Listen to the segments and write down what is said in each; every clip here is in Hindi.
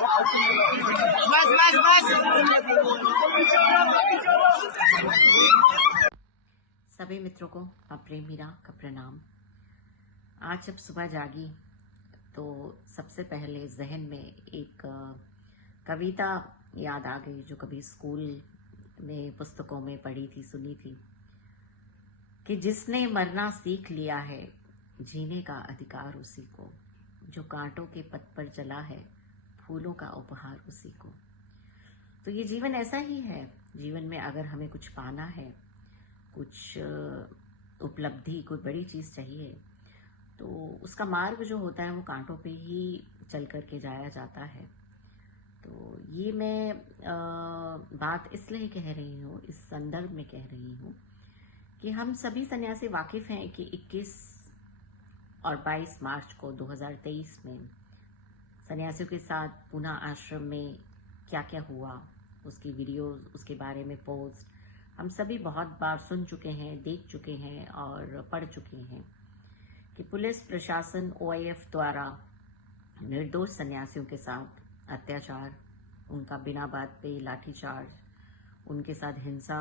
बस बस बस। सभी मित्रों को प्रेम मीरा का प्रणाम। आज जब सुबह जागी तो सबसे पहले जहन में एक कविता याद आ गई जो कभी स्कूल में पुस्तकों में पढ़ी थी, सुनी थी कि जिसने मरना सीख लिया है जीने का अधिकार उसी को, जो कांटों के पथ पर चला है फूलों का उपहार उसी को। तो ये जीवन ऐसा ही है। जीवन में अगर हमें कुछ पाना है, कुछ उपलब्धि, कोई बड़ी चीज चाहिए, तो उसका मार्ग जो होता है वो कांटों पे ही चल करके जाया जाता है। तो ये मैं बात इसलिए कह रही हूँ, इस संदर्भ में कह रही हूँ कि हम सभी सन्यासी वाकिफ हैं कि 21 और 22 मार्च को 2023 में सन्यासियों के साथ पूना आश्रम में क्या क्या हुआ, उसकी वीडियोस, उसके बारे में पोस्ट हम सभी बहुत बार सुन चुके हैं, देख चुके हैं और पढ़ चुके हैं कि पुलिस प्रशासन OIF द्वारा निर्दोष सन्यासियों के साथ अत्याचार, उनका बिना बात पे लाठीचार्ज, उनके साथ हिंसा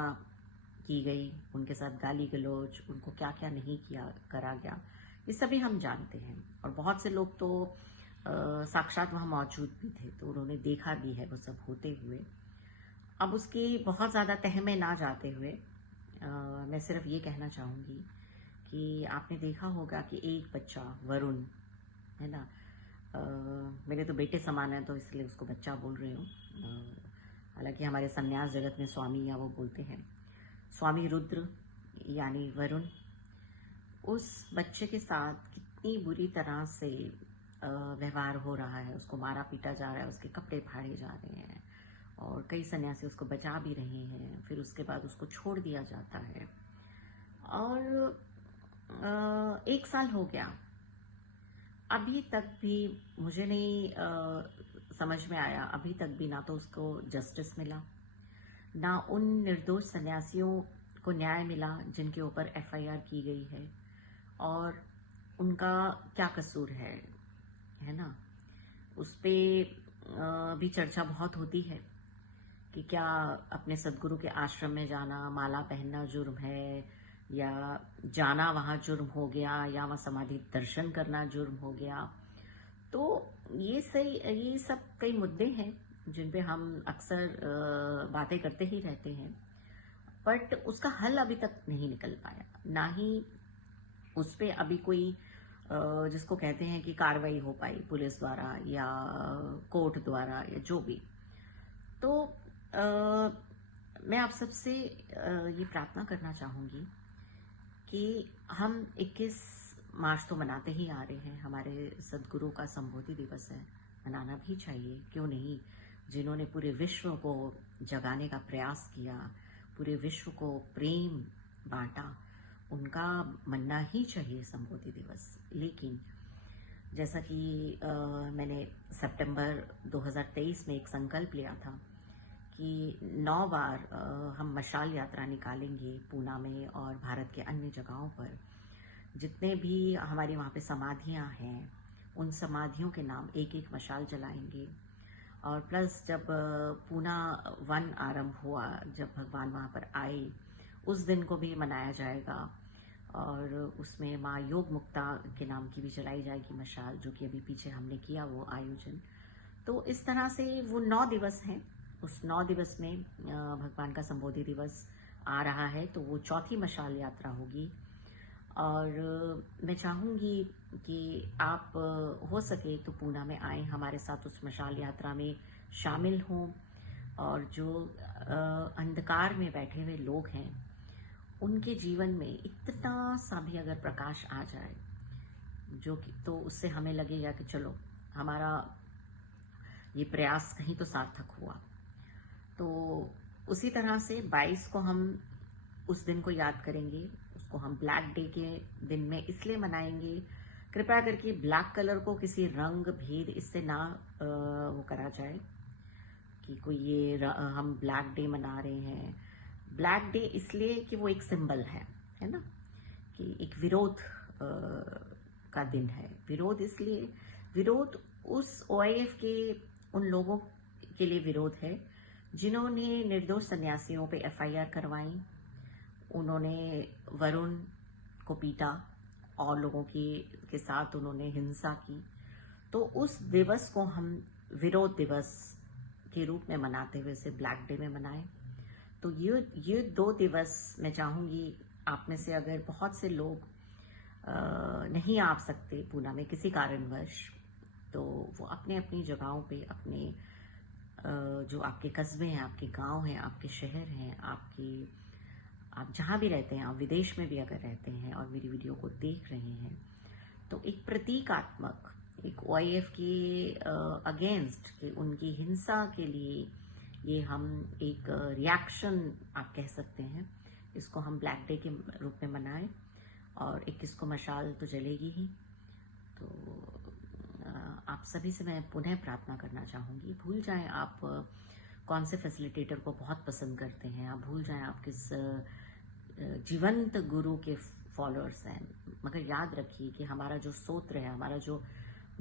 की गई, उनके साथ गाली गलौज, उनको क्या क्या नहीं किया करा गया, ये सभी हम जानते हैं। और बहुत से लोग तो साक्षात वहां मौजूद भी थे, तो उन्होंने देखा भी है वो सब होते हुए। अब उसकी बहुत ज़्यादा तह में ना जाते हुए मैं सिर्फ ये कहना चाहूँगी कि आपने देखा होगा कि एक बच्चा वरुण है ना, मेरे तो बेटे समान है तो इसलिए उसको बच्चा बोल रही हूँ। हालांकि हमारे संन्यास जगत में स्वामी या वो बोलते हैं, स्वामी रुद्र यानी वरुण, उस बच्चे के साथ कितनी बुरी तरह से व्यवहार हो रहा है। उसको मारा पीटा जा रहा है, उसके कपड़े फाड़े जा रहे हैं और कई सन्यासी उसको बचा भी रहे हैं। फिर उसके बाद उसको छोड़ दिया जाता है और 1 साल हो गया, अभी तक भी मुझे नहीं समझ में आया, अभी तक भी ना तो उसको जस्टिस मिला, ना उन निर्दोष सन्यासियों को न्याय मिला जिनके ऊपर FIR की गई है और उनका क्या कसूर है ना। उस पे भी चर्चा बहुत होती है कि क्या अपने सदगुरु के आश्रम में जाना, माला पहनना जुर्म है, या जाना वहां जुर्म हो गया, या वहां समाधि दर्शन करना जुर्म हो गया। तो ये सब कई मुद्दे हैं जिन पे हम अक्सर बातें करते ही रहते हैं, बट उसका हल अभी तक नहीं निकल पाया, ना ही उस पे अभी कोई जिसको कहते हैं कि कार्रवाई हो पाई पुलिस द्वारा या कोर्ट द्वारा या जो भी। तो मैं आप सबसे ये प्रार्थना करना चाहूंगी कि हम 21 मार्च तो मनाते ही आ रहे हैं, हमारे सदगुरु का संबोधि दिवस है, मनाना भी चाहिए, क्यों नहीं। जिन्होंने पूरे विश्व को जगाने का प्रयास किया, पूरे विश्व को प्रेम बांटा, उनका मनना ही चाहिए संबोधि दिवस। लेकिन जैसा कि मैंने सितंबर 2023 में एक संकल्प लिया था कि 9 बार हम मशाल यात्रा निकालेंगे पूना में और भारत के अन्य जगहों पर, जितने भी हमारे वहाँ पे समाधियाँ हैं उन समाधियों के नाम एक एक मशाल जलाएंगे। और प्लस जब पूना वन आरंभ हुआ, जब भगवान वहाँ पर आए, उस दिन को भी मनाया जाएगा और उसमें माँ योग मुक्ता के नाम की भी जलाई जाएगी मशाल, जो कि अभी पीछे हमने किया वो आयोजन। तो इस तरह से वो 9 दिवस हैं, उस 9 दिवस में भगवान का संबोधि दिवस आ रहा है, तो वो चौथी मशाल यात्रा होगी। और मैं चाहूँगी कि आप हो सके तो पूना में आए, हमारे साथ उस मशाल यात्रा में शामिल हों। और जो अंधकार में बैठे हुए लोग हैं उनके जीवन में इतना सा भी अगर प्रकाश आ जाए, जो कि तो उससे हमें लगेगा कि चलो हमारा ये प्रयास कहीं तो सार्थक हुआ। तो उसी तरह से 22 को हम उस दिन को याद करेंगे, उसको हम ब्लैक डे के दिन में इसलिए मनाएंगे, कृपया करके ब्लैक कलर को किसी रंग भेद इससे ना वो करा जाए कि कोई ये हम ब्लैक डे मना रहे हैं। ब्लैक डे इसलिए कि वो एक सिंबल है ना, कि एक विरोध का दिन है। विरोध इसलिए, विरोध उस OIF के उन लोगों के लिए विरोध है जिन्होंने निर्दोष सन्यासियों पे एफआईआर करवाई, उन्होंने वरुण को पीटा और लोगों के साथ उन्होंने हिंसा की। तो उस दिवस को हम विरोध दिवस के रूप में मनाते हुए इसे ब्लैक डे में मनाएं। तो ये 2 दिवस मैं चाहूँगी आप में से अगर बहुत से लोग नहीं आ सकते पूना में किसी कारणवश, तो वो अपने अपनी जगहों पे अपने जो आपके कस्बे हैं, आपके गांव हैं, आपके शहर हैं, आप जहाँ भी रहते हैं, आप विदेश में भी अगर रहते हैं और मेरी वीडियो को देख रहे हैं, तो एक प्रतीकात्मक, एक OIF के अगेंस्ट के उनकी हिंसा के लिए ये हम एक रिएक्शन आप कह सकते हैं, इसको हम ब्लैक डे के रूप में मनाएं। और 21 को मशाल तो जलेगी ही। तो आप सभी से मैं पुनः प्रार्थना करना चाहूँगी, भूल जाएं आप कौन से फैसिलिटेटर को बहुत पसंद करते हैं, आप भूल जाएं आप किस जीवंत गुरु के फॉलोअर्स हैं, मगर याद रखिए कि हमारा जो सूत्र है, हमारा जो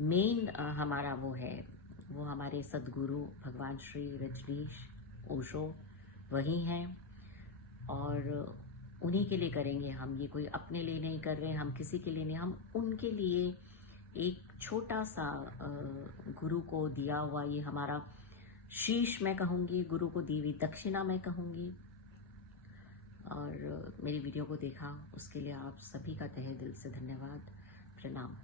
मेन हमारा वो हमारे सदगुरु भगवान श्री रजनीश ओशो वही हैं, और उन्हीं के लिए करेंगे हम। ये कोई अपने लिए नहीं कर रहे, हम किसी के लिए नहीं, हम उनके लिए एक छोटा सा गुरु को दिया हुआ ये हमारा शीश मैं कहूँगी, गुरु को दी हुई दक्षिणा मैं कहूँगी। और मेरी वीडियो को देखा उसके लिए आप सभी का तहे दिल से धन्यवाद, प्रणाम।